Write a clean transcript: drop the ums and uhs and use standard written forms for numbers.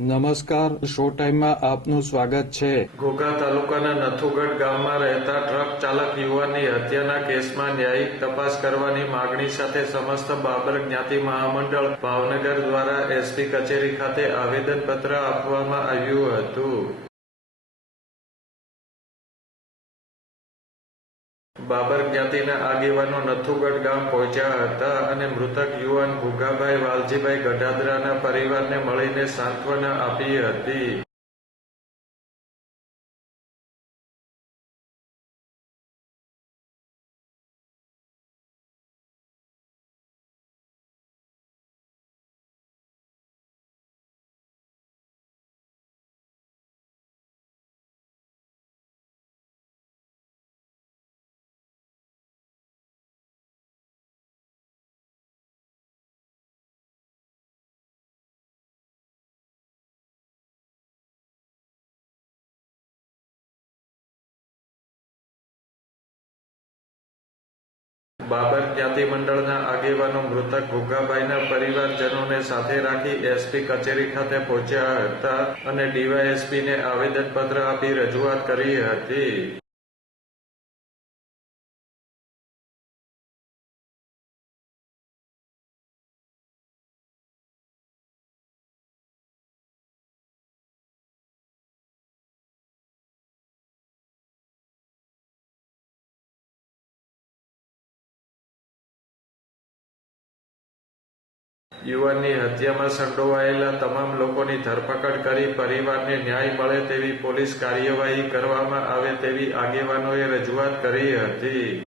નમસ્કાર, શો ટાઈમમાં આપનું સ્વાગત છે. ઘોઘા તાલુકાના નથુગઢ ગામમાં રહેતા ટ્રક ચાલક યુવાનની હત્યાના કેસમાં ન્યાયિક તપાસ કરવાની માગણી સાથે સમસ્ત બાબર જ્ઞાતિ મહામંડળ ભાવનગર દ્વારા એસપી કચેરી ખાતે આવેદનપત્ર આપવામાં આવ્યું હતું. બાબર જ્ઞાતિના આગેવાનો નથુગઢ ગામ પહોંચ્યા હતા અને મૃતક યુવાન ભુગાભાઈ વાલજીભાઈ ગઢાદરાના પરિવારને મળીને સાંત્વના આપી હતી. બાબર જ્ઞાતિ મંડળના આગેવાનો મૃતક ભુગાભાઈના પરિવારજનોને સાથે રાખી એસપી કચેરી ખાતે પહોંચ્યા હતા અને ડીવાયએસપીને આવેદનપત્ર આપી રજૂઆત કરી હતી. યુવાનની હત્યામાં સંડોવાયેલા તમામ લોકોની ધરપકડ કરી પરિવારને ન્યાય મળે તેવી પોલીસ કાર્યવાહી કરવામાં આવે તેવી આગેવાનોએ રજૂઆત કરી હતી.